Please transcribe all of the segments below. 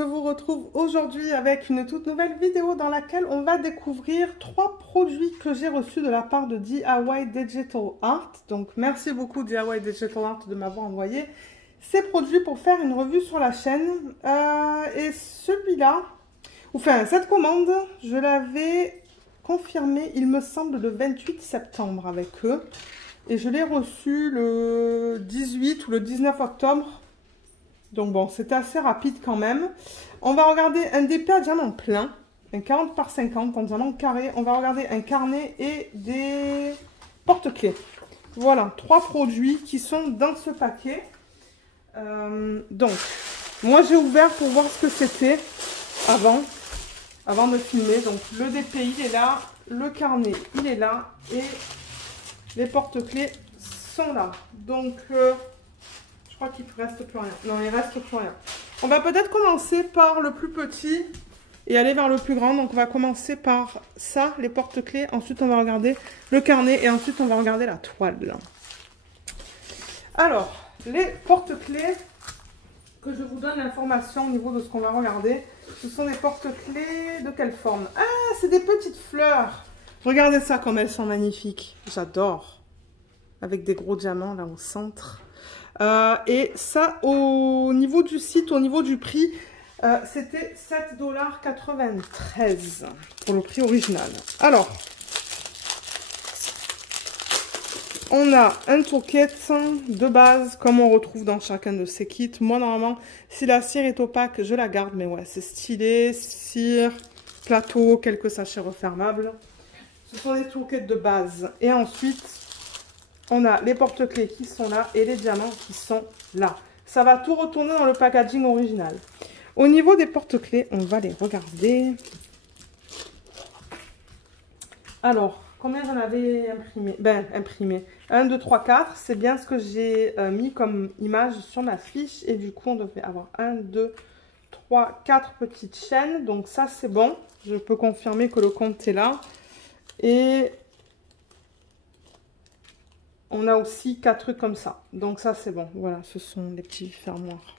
je vous retrouve aujourd'hui avec une toute nouvelle vidéo dans laquelle on va découvrir 3 produits que j'ai reçus de la part de DIY Digital Art. Donc merci beaucoup DIY Digital Art de m'avoir envoyé ces produits pour faire une revue sur la chaîne. Et celui-là, enfin cette commande, je l'avais confirmée, il me semble, le 28 septembre avec eux. Et je l'ai reçu le 18 ou le 19 octobre. Donc bon, c'était assez rapide quand même. On va regarder un DP à diamant plein, un 40 par 50 en diamant carré. On va regarder un carnet et des porte-clés. Voilà, 3 produits qui sont dans ce paquet. Donc, moi j'ai ouvert pour voir ce que c'était avant de filmer. Donc le DP il est là, le carnet il est là et les porte-clés sont là. Donc je crois qu'il ne reste plus rien. Non, il ne reste plus rien. On va peut-être commencer par le plus petit et aller vers le plus grand. Donc, on va commencer par ça, les porte-clés. Ensuite, on va regarder le carnet et ensuite, on va regarder la toile. Alors, les porte-clés, que je vous donne l'information au niveau de ce qu'on va regarder. Ce sont des porte-clés de quelle forme? Ah, c'est des petites fleurs. Regardez ça comme elles sont magnifiques. J'adore. Avec des gros diamants là au centre. Et ça, au niveau du site, au niveau du prix, c'était 7,93 $ pour le prix original. Alors, on a un toolkit de base, comme on retrouve dans chacun de ces kits. Moi, normalement, si la cire est opaque, je la garde. Mais ouais, c'est stylé, cire, plateau, quelques sachets refermables. Ce sont des toolkits de base. Et ensuite, on a les porte-clés qui sont là et les diamants qui sont là. Ça va tout retourner dans le packaging original. Au niveau des porte-clés, on va les regarder. Alors, combien j'en avais imprimé? Ben, imprimé. 1, 2, 3, 4. C'est bien ce que j'ai mis comme image sur ma fiche. Et du coup, on devait avoir 1, 2, 3, 4 petites chaînes. Donc ça, c'est bon. Je peux confirmer que le compte est là. Et on a aussi 4 trucs comme ça. Donc ça, c'est bon. Voilà, ce sont les petits fermoirs.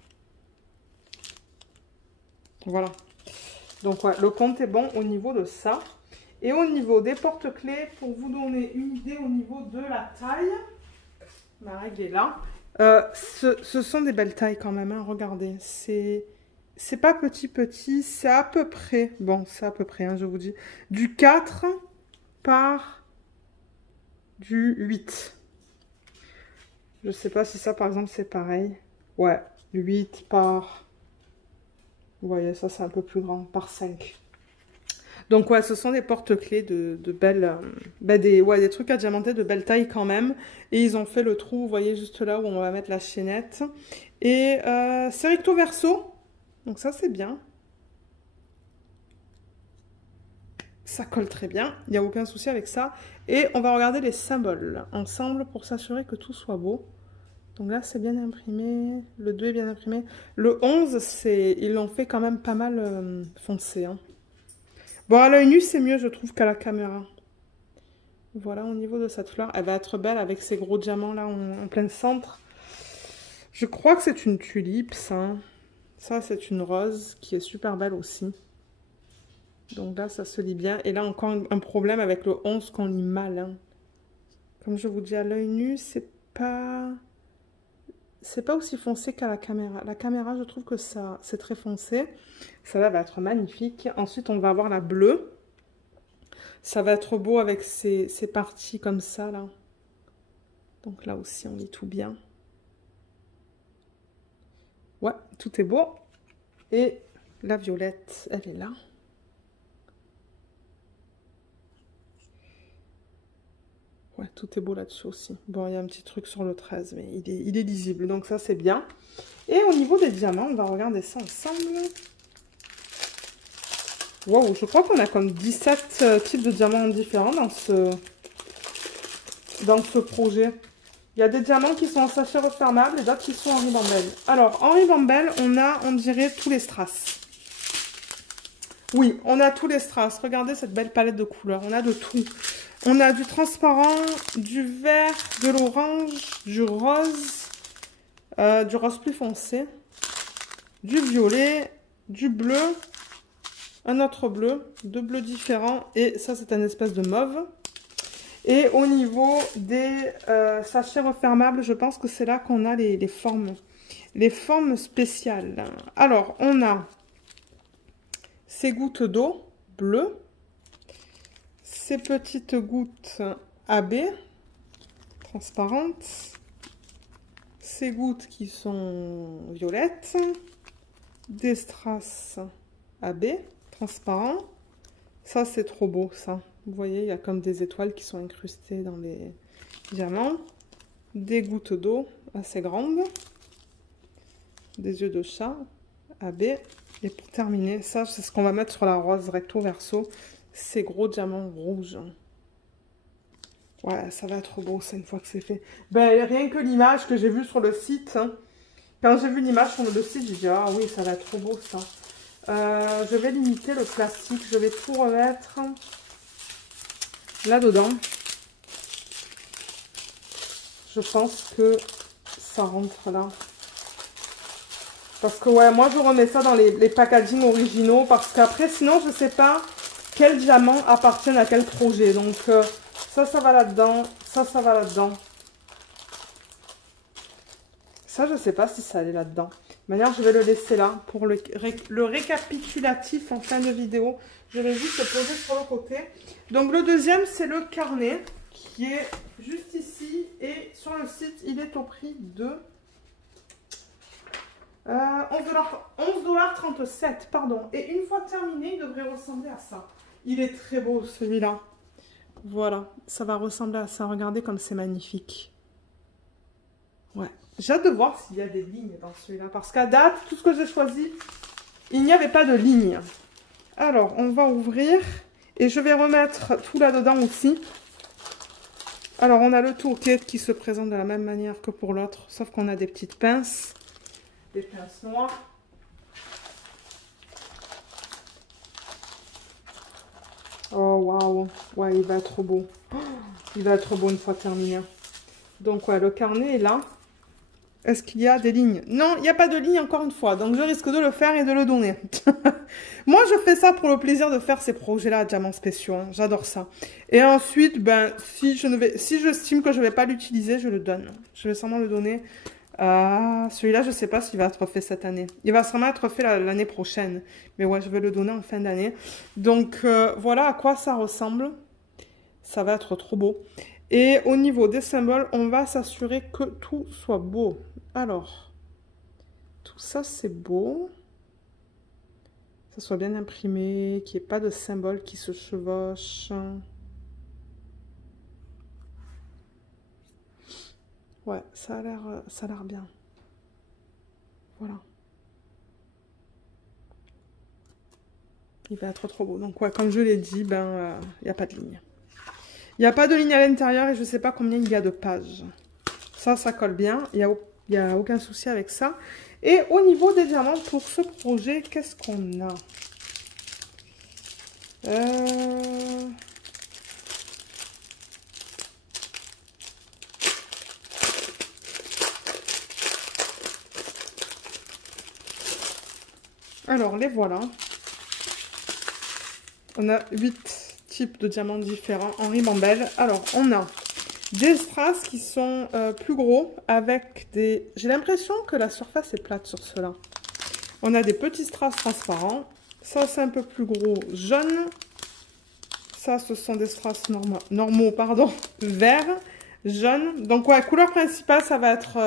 Voilà. Donc ouais, le compte est bon au niveau de ça. Et au niveau des porte-clés, pour vous donner une idée au niveau de la taille, ma règle est là. Ce sont des belles tailles quand même, hein, regardez. C'est pas petit, c'est à peu près, bon, c'est à peu près, hein, je vous dis, du 4 par du 8. Je sais pas si ça, par exemple, c'est pareil. Ouais, 8 par... Vous voyez, ça, c'est un peu plus grand, par 5. Donc, ouais, ce sont des porte-clés de belles... des trucs à diamanter de belle taille quand même. Et ils ont fait le trou, vous voyez, juste là où on va mettre la chaînette. Et c'est recto verso. Donc, ça, c'est bien. Ça colle très bien. Il n'y a aucun souci avec ça. Et on va regarder les symboles ensemble pour s'assurer que tout soit beau. Donc là, c'est bien imprimé. Le 2 est bien imprimé. Le 11, ils l'ont fait quand même pas mal foncé. Hein. Bon, à l'œil nu, c'est mieux, je trouve, qu'à la caméra. Voilà, au niveau de cette fleur, elle va être belle avec ces gros diamants là en plein centre. Je crois que c'est une tulipe, ça. Ça, c'est une rose qui est super belle aussi. Donc là, ça se lit bien. Et là, encore un problème avec le 11 qu'on lit mal. Hein. Comme je vous dis, à l'œil nu, c'est pas aussi foncé qu'à la caméra. La caméra, je trouve que ça, c'est très foncé. Ça là va être magnifique. Ensuite, on va avoir la bleue. Ça va être beau avec ces parties comme ça, là. Donc là aussi, on lit tout bien. Ouais, tout est beau. Et la violette, elle est là. Ouais, tout est beau là-dessus aussi. Bon, il y a un petit truc sur le 13, mais il est lisible, donc ça, c'est bien. Et au niveau des diamants, on va regarder ça ensemble. Waouh, je crois qu'on a comme 17 types de diamants différents dans ce projet. Il y a des diamants qui sont en sachet refermable et d'autres qui sont en ribambelle. Alors, en ribambelle, on a, on dirait, tous les strass. Oui, on a tous les strass. Regardez cette belle palette de couleurs. On a de tout. On a du transparent, du vert, de l'orange, du rose plus foncé, du violet, du bleu, un autre bleu, deux bleus différents, et ça c'est un espèce de mauve. Et au niveau des sachets refermables, je pense que c'est là qu'on a les formes spéciales. Alors, on a ces gouttes d'eau bleues, ces petites gouttes AB transparentes, ces gouttes qui sont violettes, des strass AB transparents. Ça, c'est trop beau, ça. Vous voyez, il y a comme des étoiles qui sont incrustées dans les diamants. Des gouttes d'eau assez grandes. Des yeux de chat, AB. Et pour terminer, ça, c'est ce qu'on va mettre sur la rose recto verso. Ces gros diamants rouges. Ouais, ça va être beau, ça, une fois que c'est fait. Ben, rien que l'image que j'ai vue sur le site. Hein. Quand j'ai vu l'image sur le site, j'ai dit, ah oui, ça va être trop beau, ça. Je vais limiter le plastique. Je vais tout remettre là-dedans. Je pense que ça rentre là. Parce que ouais, moi je remets ça dans les packaging originaux. Parce qu'après, sinon, je sais pas quels diamants appartiennent à quel projet. Donc ça va là-dedans. Ça va là-dedans. Ça, je sais pas si ça allait là-dedans. De manière, je vais le laisser là pour le récapitulatif en fin de vidéo. Je vais juste le poser sur le côté. Donc, le deuxième, c'est le carnet qui est juste ici. Et sur le site, il est au prix de 11,37 $, pardon. Et une fois terminé, il devrait ressembler à ça. Il est très beau, celui-là. Voilà, ça va ressembler à ça. Regardez comme c'est magnifique. Ouais. J'ai hâte de voir s'il y a des lignes dans celui-là. Parce qu'à date, tout ce que j'ai choisi, il n'y avait pas de lignes. Alors, on va ouvrir. Et je vais remettre tout là-dedans aussi. Alors, on a le tourquet qui se présente de la même manière que pour l'autre. Sauf qu'on a des petites pinces. Des pinces noires. Oh, waouh. Ouais, il va être trop beau. Oh, il va être trop beau une fois terminé. Donc, ouais, le carnet est là. Est-ce qu'il y a des lignes? Non, il n'y a pas de ligne encore une fois. Donc, je risque de le faire et de le donner. Moi, je fais ça pour le plaisir de faire ces projets-là, diamants spéciaux. Hein. J'adore ça. Et ensuite, ben, si j'estime que je ne vais pas l'utiliser, je le donne. Je vais sûrement le donner. Celui-là, je ne sais pas s'il va être fait cette année. Il va sûrement être fait l'année prochaine. Mais ouais, je vais le donner en fin d'année. Donc, voilà à quoi ça ressemble. Ça va être trop beau. Et au niveau des symboles, on va s'assurer que tout soit beau. Alors, tout ça, c'est beau. Que ça soit bien imprimé, qu'il n'y ait pas de symboles qui se chevauchent. Ouais, ça a l'air bien. Voilà. Il va être trop beau. Donc, ouais, comme je l'ai dit, ben, il n'y a pas de ligne. Il n'y a pas de ligne à l'intérieur et je ne sais pas combien il y a de pages. Ça colle bien. Il n'y a aucun souci avec ça. Et au niveau des diamants, pour ce projet, qu'est-ce qu'on a? Alors, les voilà. On a 8 types de diamants différents en ribambelle. Alors, on a des strass qui sont plus gros avec des... J'ai l'impression que la surface est plate sur ceux-là. On a des petits strass transparents. Ça, c'est un peu plus gros, jaune. Ça, ce sont des strass normaux, pardon, vert, jaune. Donc, ouais, couleur principale, ça va être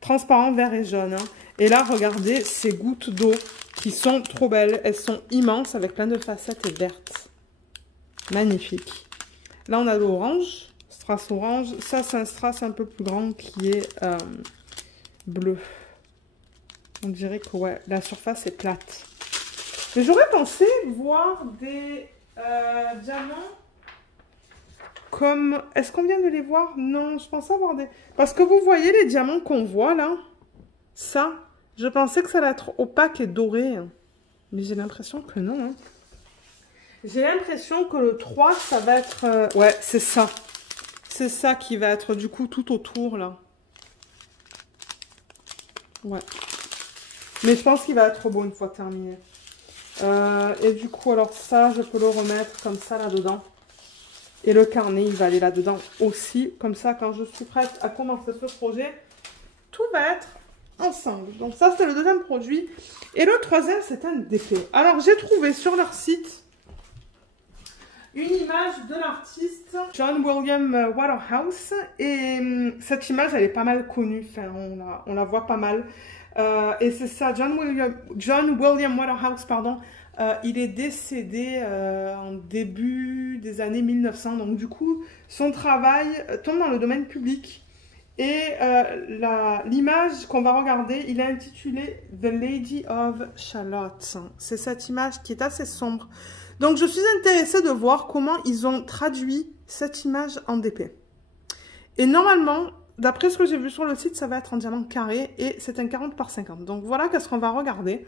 transparent, vert et jaune. Hein. Et là, regardez ces gouttes d'eau qui sont trop belles. Elles sont immenses avec plein de facettes vertes. Magnifique. Là, on a l'orange, strass orange. Ça, c'est un strass un peu plus grand qui est bleu. On dirait que ouais, la surface est plate. Mais j'aurais pensé voir des diamants comme... Est-ce qu'on vient de les voir? Non, je pensais avoir des... Parce que vous voyez les diamants qu'on voit là? Ça, je pensais que ça allait être opaque et doré. Mais j'ai l'impression que non. Hein. J'ai l'impression que le 3, ça va être... ouais, c'est ça. C'est ça qui va être du coup tout autour là. Ouais. Mais je pense qu'il va être beau une fois terminé. Et du coup, alors ça, je peux le remettre comme ça là-dedans. Et le carnet, il va aller là-dedans aussi. Comme ça, quand je suis prête à commencer ce projet, tout va être ensemble. Donc ça, c'est le deuxième produit. Et le troisième, c'est un DP. Alors, j'ai trouvé sur leur site une image de l'artiste John William Waterhouse. Et cette image, elle est pas mal connue. Enfin, on la voit pas mal. Et c'est ça, John William Waterhouse, pardon. Il est décédé en début des années 1900. Donc du coup, son travail tombe dans le domaine public. Et l'image qu'on va regarder, il est intitulé The Lady of Shalott. C'est cette image qui est assez sombre. Donc je suis intéressée de voir comment ils ont traduit cette image en DP. Et normalement, d'après ce que j'ai vu sur le site, ça va être en diamant carré et c'est un 40 par 50. Donc voilà qu'est-ce qu'on va regarder.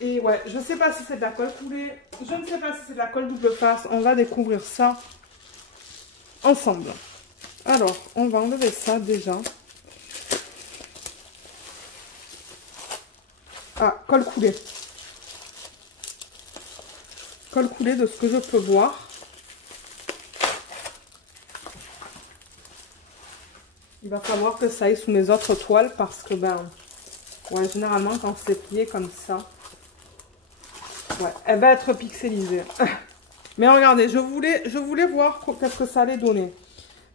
Et ouais, je ne sais pas si c'est de la colle coulée, je ne sais pas si c'est de la colle double face. On va découvrir ça ensemble. Alors, on va enlever ça déjà. Ah, colle coulée. Colle coulée de ce que je peux voir. Il va falloir que ça aille sous mes autres toiles parce que, ben, ouais, généralement, quand c'est plié comme ça, ouais, elle va être pixelisée. Mais regardez, je voulais voir qu'est-ce que ça allait donner.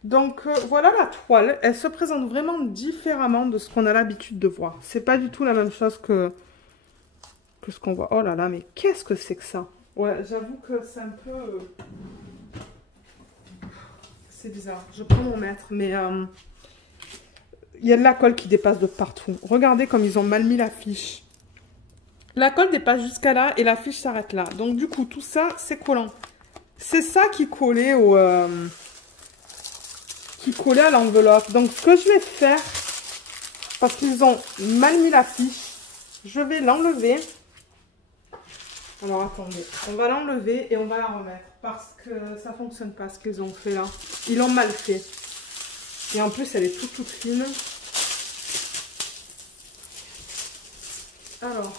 Donc, voilà la toile. Elle se présente vraiment différemment de ce qu'on a l'habitude de voir. C'est pas du tout la même chose que ce qu'on voit. Oh là là, mais qu'est-ce que c'est que ça? Ouais, j'avoue que c'est un peu... C'est bizarre. Je prends mon mètre, mais... il y a de la colle qui dépasse de partout. Regardez comme ils ont mal mis la fiche. La colle dépasse jusqu'à là et la fiche s'arrête là. Donc du coup, tout ça, c'est collant. C'est ça qui collait au... qui collait à l'enveloppe. Donc ce que je vais faire, parce qu'ils ont mal mis la fiche, je vais l'enlever. Alors attendez, on va l'enlever et on va la remettre. Parce que ça ne fonctionne pas ce qu'ils ont fait là. Ils l'ont mal fait. Et en plus, elle est toute fine. Alors.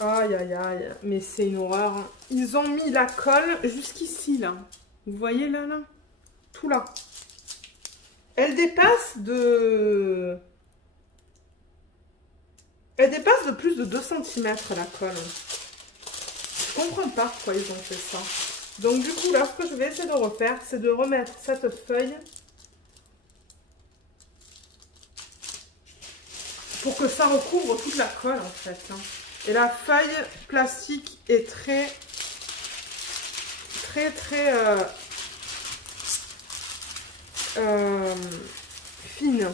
Aïe, aïe, aïe. Mais c'est une horreur. Ils ont mis la colle jusqu'ici, là. Vous voyez, là, là? Tout là. Elle dépasse de... Elle dépasse de plus de 2 cm, la colle. Je comprends pas pourquoi ils ont fait ça. Donc, du coup, là, ce que je vais essayer de refaire, c'est de remettre cette feuille pour que ça recouvre toute la colle, en fait. Et la feuille plastique est très fine.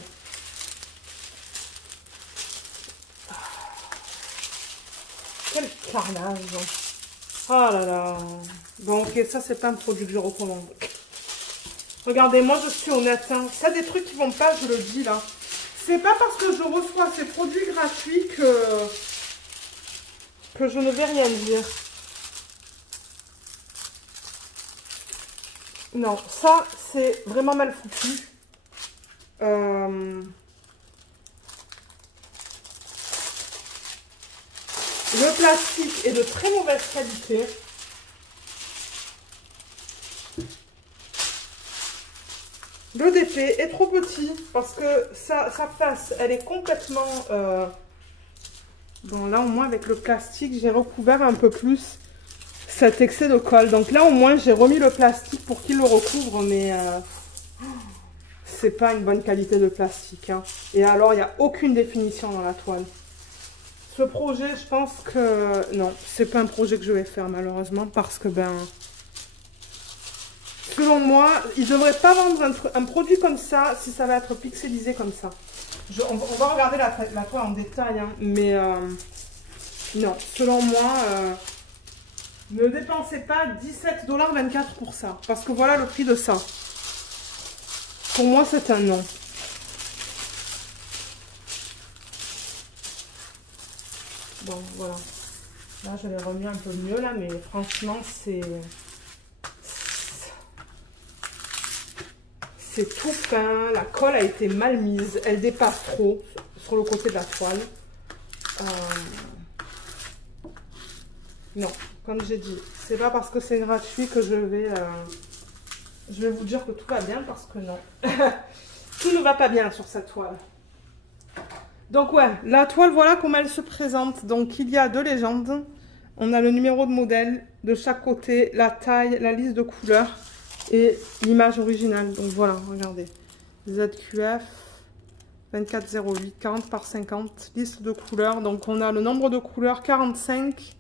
Quel carnage. Oh là là. Bon, ok, ça, c'est pas un produit que je recommande. Regardez, moi, je suis honnête. Hein. Ça, des trucs qui vont pas, je le dis, là. C'est pas parce que je reçois ces produits gratuits que je ne vais rien dire. Non, ça, c'est vraiment mal foutu. Le plastique est de très mauvaise qualité. Le DP est trop petit parce que sa face, elle est complètement... Bon, là, au moins, avec le plastique, j'ai recouvert un peu plus cet excès de colle. Donc là, au moins, j'ai remis le plastique pour qu'il le recouvre, mais c'est pas une bonne qualité de plastique. Hein. Et alors, il n'y a aucune définition dans la toile. Ce projet, je pense que... Non, c'est pas un projet que je vais faire, malheureusement, parce que, ben... Selon moi, ils ne devraient pas vendre un produit comme ça si ça va être pixelisé comme ça. On va regarder la toile en détail, hein, mais non, selon moi, ne dépensez pas 17,24 $ pour ça. Parce que voilà le prix de ça. Pour moi, c'est un non. Bon, voilà. Là, je l'ai remis un peu mieux, là, mais franchement, c'est tout peint. La colle a été mal mise. Elle dépasse trop. sur le côté de la toile. Non, comme j'ai dit, c'est pas parce que c'est gratuit que je vais vous dire que tout va bien, parce que non. Tout ne va pas bien sur cette toile. Donc ouais, la toile, voilà comment elle se présente. Donc il y a deux légendes. On a le numéro de modèle de chaque côté, la taille, la liste de couleurs et l'image originale. Donc voilà, regardez. ZQF 2408, 40 par 50, liste de couleurs. Donc on a le nombre de couleurs, 45.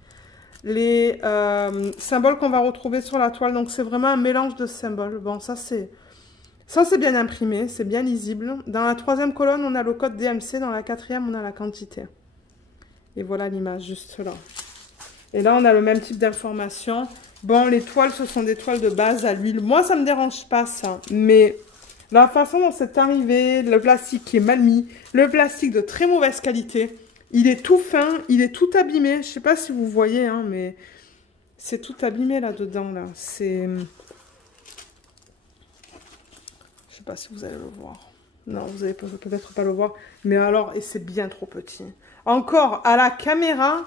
Les symboles qu'on va retrouver sur la toile. Donc c'est vraiment un mélange de symboles. Bon, ça c'est bien imprimé, c'est bien lisible. Dans la troisième colonne, on a le code DMC. Dans la quatrième, on a la quantité. Et voilà l'image juste là. Et là, on a le même type d'information. Bon, les toiles, ce sont des toiles de base à l'huile. Moi, ça ne me dérange pas, ça. Mais la façon dont c'est arrivé, le plastique qui est mal mis, le plastique de très mauvaise qualité, il est tout fin, il est tout abîmé. Je ne sais pas si vous voyez, hein, mais c'est tout abîmé là-dedans, là. C'est... Je ne sais pas si vous allez le voir. Non, vous allez peut-être pas le voir. Mais alors, et c'est bien trop petit. Encore, à la caméra...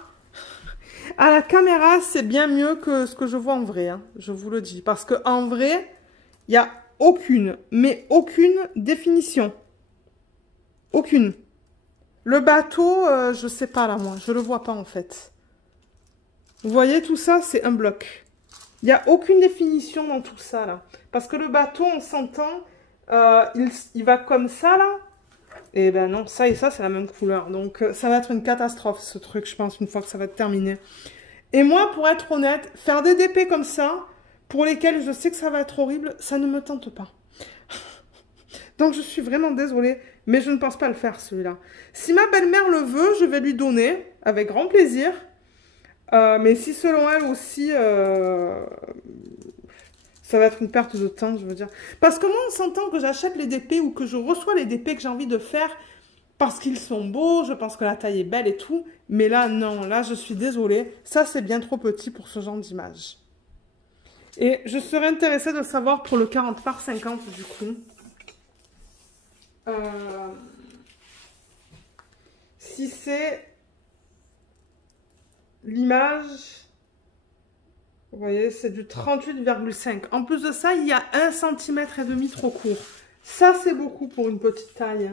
À la caméra, c'est bien mieux que ce que je vois en vrai, hein, je vous le dis. Parce qu'en vrai, il n'y a aucune, mais aucune définition. Aucune. Le bateau, je sais pas là, moi. Je le vois pas, en fait. Vous voyez, tout ça, c'est un bloc. Il n'y a aucune définition dans tout ça, là. Parce que le bateau, on s'entend, il va comme ça, là. Et ben non, ça et ça, c'est la même couleur. Donc, ça va être une catastrophe, ce truc, je pense, une fois que ça va être terminé. Et moi, pour être honnête, faire des DP comme ça, pour lesquels je sais que ça va être horrible, ça ne me tente pas. Donc, je suis vraiment désolée, mais je ne pense pas le faire, celui-là. Si ma belle-mère le veut, je vais lui donner, avec grand plaisir. Mais si selon elle aussi... ça va être une perte de temps, je veux dire. Parce que moi, on s'entend que j'achète les DP ou que je reçois les DP que j'ai envie de faire parce qu'ils sont beaux, je pense que la taille est belle et tout. Mais là, non, là, je suis désolée. Ça, c'est bien trop petit pour ce genre d'image. Et je serais intéressée de savoir pour le 40 par 50, du coup. Si c'est l'image... Vous voyez, c'est du 38,5. En plus de ça, il y a 1,5 cm trop court. Ça, c'est beaucoup pour une petite taille.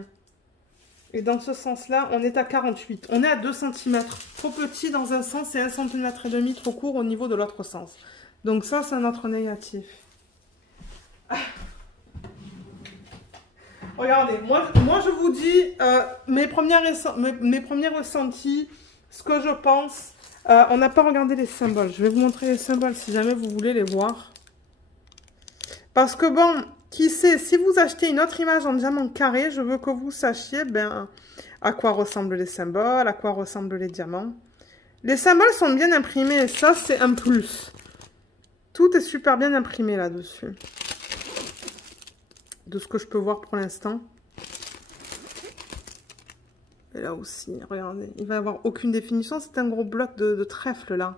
Et dans ce sens-là, on est à 48. On est à 2 cm. Trop petit dans un sens et 1,5 cm trop court au niveau de l'autre sens. Donc ça, c'est un autre négatif. Regardez, moi je vous dis mes premiers ressentis, ce que je pense... on n'a pas regardé les symboles. Je vais vous montrer les symboles si jamais vous voulez les voir. Parce que bon, qui sait, si vous achetez une autre image en diamant carré, je veux que vous sachiez à quoi ressemblent les symboles, à quoi ressemblent les diamants. Les symboles sont bien imprimés, ça c'est un plus. Tout est super bien imprimé là-dessus. De ce que je peux voir pour l'instant. Et là aussi, regardez, il va y avoir aucune définition. C'est un gros bloc de trèfle, là.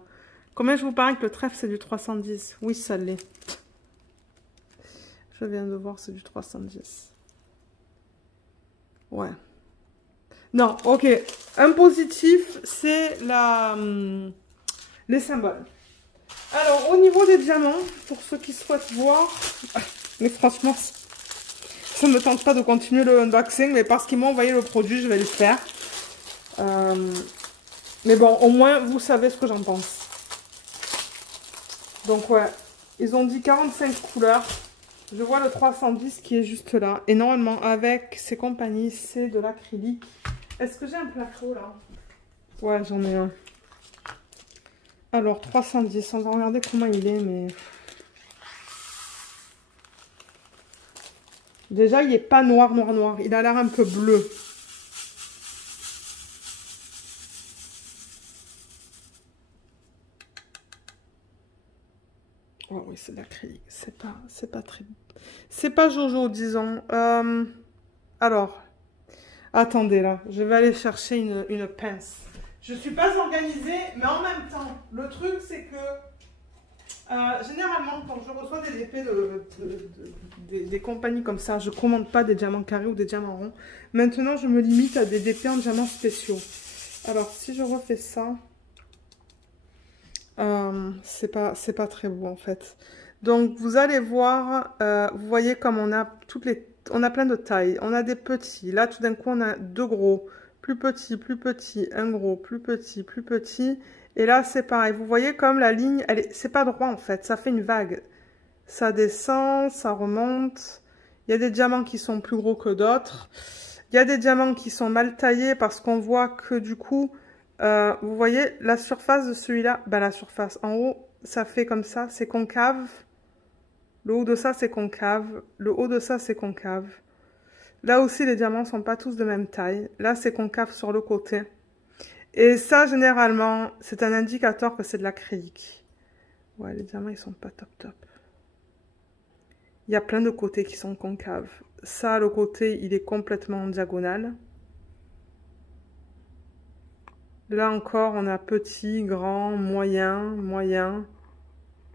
Combien je vous parie que le trèfle, c'est du 310? Oui, ça l'est. Je viens de voir, c'est du 310. Ouais. Non, ok. Un positif, c'est les symboles. Alors, au niveau des diamants, pour ceux qui souhaitent voir... Mais franchement... Ça ne me tente pas de continuer le unboxing, mais parce qu'ils m'ont envoyé le produit, je vais le faire. Mais bon, au moins, vous savez ce que j'en pense. Donc ouais, ils ont dit 45 couleurs. Je vois le 310 qui est juste là. Et normalement, avec ces compagnies, c'est de l'acrylique. Est-ce que j'ai un plateau là? Ouais, j'en ai un. Alors, 310, on va regarder comment il est, mais... Déjà, il n'est pas noir, noir, noir. Il a l'air un peu bleu. Oh oui, c'est de l'acrylique. C'est pas très... C'est pas Jojo, disons. Alors, attendez là. Je vais aller chercher une pince. Je suis pas organisée, mais en même temps, le truc, c'est que... Généralement, quand je reçois des DP des compagnies comme ça, je ne commande pas des diamants carrés ou des diamants ronds. Maintenant, je me limite à des DP en diamants spéciaux. Alors, si je refais ça, c'est pas très beau en fait. Donc, vous allez voir, vous voyez comme on a on a plein de tailles. On a des petits. Là, tout d'un coup, on a deux gros, plus petit, un gros, plus petit. Et là, c'est pareil. Vous voyez comme la ligne, c'est pas droit en fait. Ça fait une vague. Ça descend, ça remonte. Il y a des diamants qui sont plus gros que d'autres. Il y a des diamants qui sont mal taillés parce qu'on voit que du coup, vous voyez la surface de celui-là. Ben, la surface en haut, ça fait comme ça, c'est concave. Le haut de ça, c'est concave. Le haut de ça, c'est concave. Là aussi, les diamants sont pas tous de même taille. Là, c'est concave sur le côté. Et ça, généralement, c'est un indicateur que c'est de l'acrylique. Ouais, les diamants, ils sont pas top. Il y a plein de côtés qui sont concaves. Ça, le côté, il est complètement en diagonale. Là encore, on a petit, grand, moyen.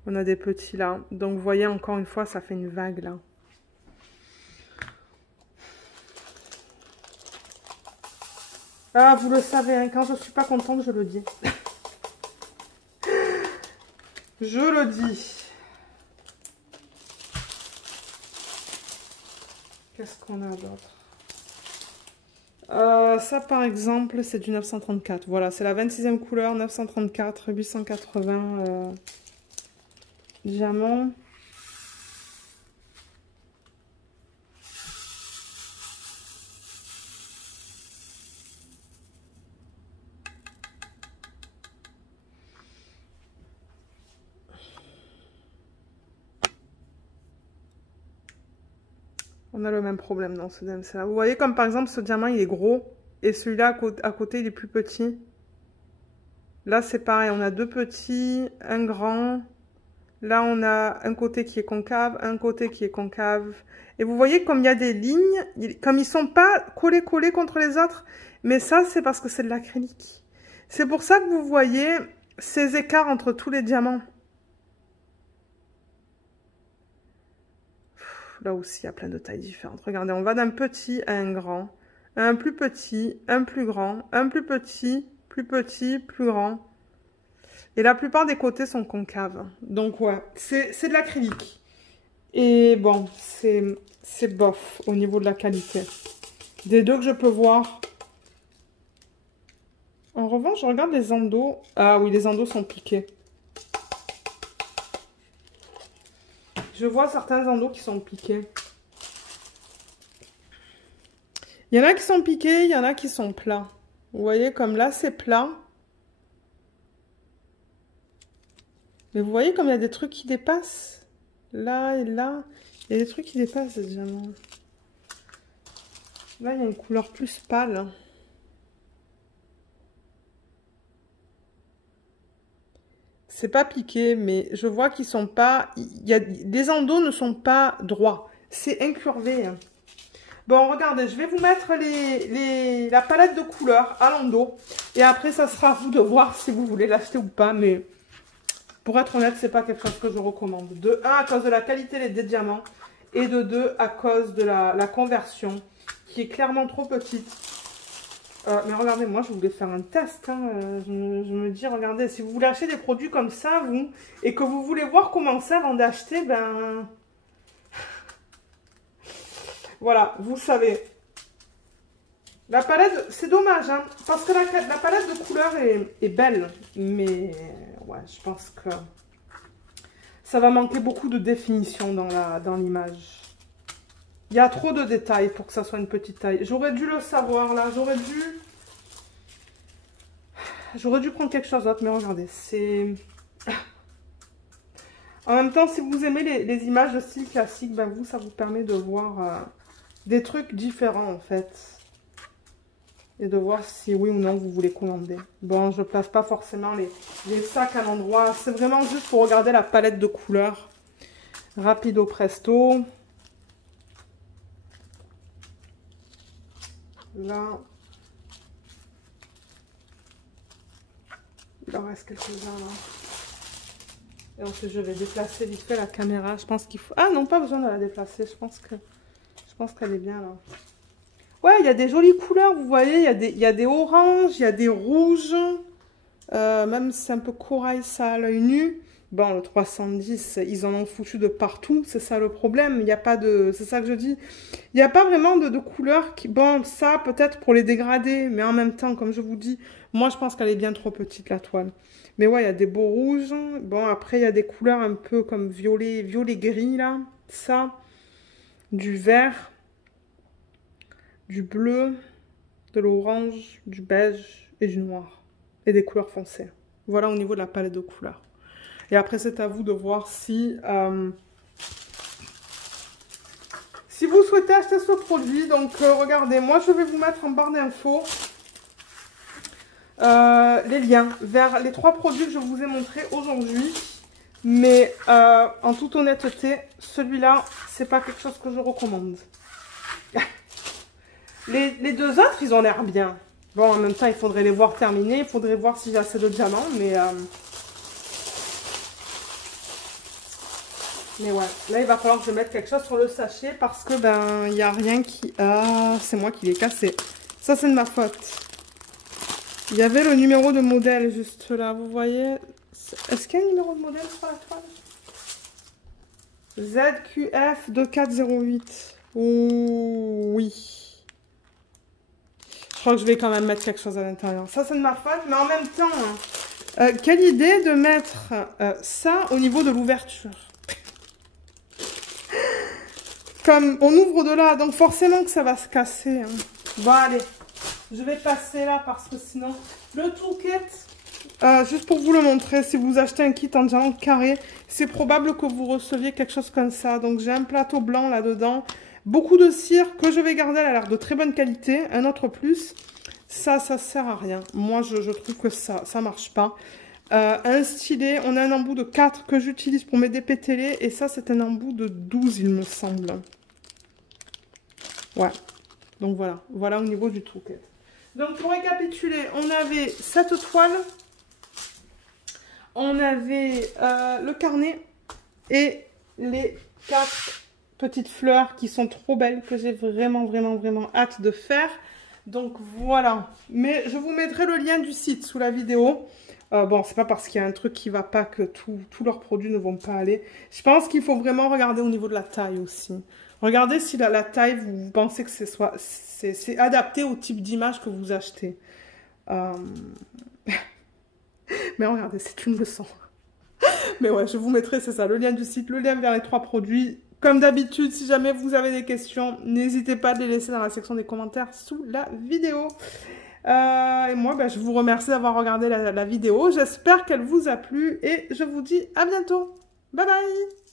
On a des petits là. Donc, vous voyez, encore une fois, ça fait une vague là. Ah, vous le savez, hein, quand je suis pas contente, je le dis. Je le dis. Qu'est-ce qu'on a d'autre? Ça, par exemple, c'est du 934. Voilà, c'est la 26e couleur, 934, 880 diamants. On a le même problème dans ce DMC-là. Vous voyez comme par exemple ce diamant il est gros et celui-là à côté il est plus petit. Là c'est pareil, on a deux petits, un grand. Là on a un côté qui est concave, un côté qui est concave. Et vous voyez comme il y a des lignes, comme ils sont pas collés contre les autres. Mais ça c'est parce que c'est de l'acrylique. C'est pour ça que vous voyez ces écarts entre tous les diamants. Là aussi, il y a plein de tailles différentes. Regardez, on va d'un petit à un grand, un plus petit, un plus grand, un plus petit, plus grand. Et la plupart des côtés sont concaves. Donc, ouais, c'est de l'acrylique. Et bon, c'est bof au niveau de la qualité. Des deux que je peux voir. En revanche, je regarde les endos. Ah oui, les endos sont piqués. Je vois certains endos qui sont piqués. Il y en a qui sont piqués, il y en a qui sont plats. Vous voyez, comme là, c'est plat. Mais vous voyez comme il y a des trucs qui dépassent. Là et là, il y a des trucs qui dépassent, diamant. Là, il y a une couleur plus pâle. C'est pas piqué, mais je vois qu'ils sont pas... Les endos ne sont pas droits. C'est incurvé. Bon, regardez, je vais vous mettre la palette de couleurs à l'endo. Et après, ça sera à vous de voir si vous voulez l'acheter ou pas. Mais pour être honnête, c'est pas quelque chose que je recommande. De 1, à cause de la qualité des diamants. Et de 2, à cause de la conversion, qui est clairement trop petite. Mais regardez, moi, je voulais faire un test. Hein. Je me dis, regardez, si vous voulez acheter des produits comme ça, vous, et que vous voulez voir comment c'est avant d'acheter, ben... Voilà, vous savez. La palette, c'est dommage, hein, parce que la palette de couleurs est belle. Mais, ouais, je pense que ça va manquer beaucoup de définition dans l'image. Il y a trop de détails pour que ça soit une petite taille. J'aurais dû le savoir, là. J'aurais dû prendre quelque chose d'autre, mais regardez, c'est... En même temps, si vous aimez les images de style classique, ben vous, ça vous permet de voir des trucs différents, en fait. Et de voir si oui ou non vous voulez commander. Bon, je ne place pas forcément les sacs à l'endroit. C'est vraiment juste pour regarder la palette de couleurs. Rapido presto. Là, il en reste quelques-uns là. Et ensuite, je vais déplacer vite fait la caméra. Je pense qu'il faut... Ah non, pas besoin de la déplacer. Je pense qu'elle est bien là. Ouais, il y a des jolies couleurs, vous voyez. Il y a des oranges, il y a des rouges. Même si c'est un peu corail ça à l'œil nu. Bon, le 310, ils en ont foutu de partout. C'est ça le problème. Il n'y a pas de... C'est ça que je dis. Il n'y a pas vraiment de couleurs qui... Bon, ça, peut-être pour les dégrader. Mais en même temps, comme je vous dis, moi, je pense qu'elle est bien trop petite, la toile. Mais ouais, il y a des beaux rouges. Bon, après, il y a des couleurs un peu comme violet, violet-gris, là. Ça. Du vert. Du bleu. De l'orange. Du beige. Et du noir. Et des couleurs foncées. Voilà au niveau de la palette de couleurs. Et après, c'est à vous de voir si vous souhaitez acheter ce produit. Donc, regardez, moi, je vais vous mettre en barre d'infos les liens vers les 3 produits que je vous ai montrés aujourd'hui. Mais en toute honnêteté, celui-là, c'est pas quelque chose que je recommande. les 2 autres, ils ont l'air bien. Bon, en même temps, il faudrait les voir terminés. Il faudrait voir si j'ai assez de diamants, mais ouais, là, il va falloir que je mette quelque chose sur le sachet parce que, ben, il n'y a rien qui... Ah, c'est moi qui l'ai cassé. Ça, c'est de ma faute. Il y avait le numéro de modèle juste là, vous voyez. Est-ce qu'il y a un numéro de modèle sur la toile? ZQF 2408. Oh, oui. Je crois que je vais quand même mettre quelque chose à l'intérieur. Ça, c'est de ma faute, mais en même temps, quelle idée de mettre ça au niveau de l'ouverture. Comme on ouvre de là, donc forcément que ça va se casser. Hein. Bon, allez, je vais passer là parce que sinon... Le toolkit, juste pour vous le montrer, si vous achetez un kit en diamant carré, c'est probable que vous receviez quelque chose comme ça. Donc j'ai un plateau blanc là-dedans, beaucoup de cire que je vais garder, elle a l'air de très bonne qualité. Un autre plus, ça sert à rien. Moi, je trouve que ça marche pas. Un stylet, on a un embout de 4 que j'utilise pour mes DP télé et ça c'est un embout de 12 il me semble. Ouais, donc voilà au niveau du toolkit. Donc pour récapituler, on avait cette toile, on avait le carnet et les 4 petites fleurs qui sont trop belles que j'ai vraiment hâte de faire. Donc voilà, mais je vous mettrai le lien du site sous la vidéo. Bon, c'est pas parce qu'il y a un truc qui va pas que tous leurs produits ne vont pas aller. Je pense qu'il faut vraiment regarder au niveau de la taille aussi. Regardez si la taille, vous pensez que c'est adapté au type d'image que vous achetez. Mais regardez, c'est une leçon. Mais ouais, je vous mettrai, c'est ça, le lien du site, le lien vers les 3 produits. Comme d'habitude, si jamais vous avez des questions, n'hésitez pas à les laisser dans la section des commentaires sous la vidéo. Et moi, ben, je vous remercie d'avoir regardé la vidéo. J'espère qu'elle vous a plu et je vous dis à bientôt. Bye bye!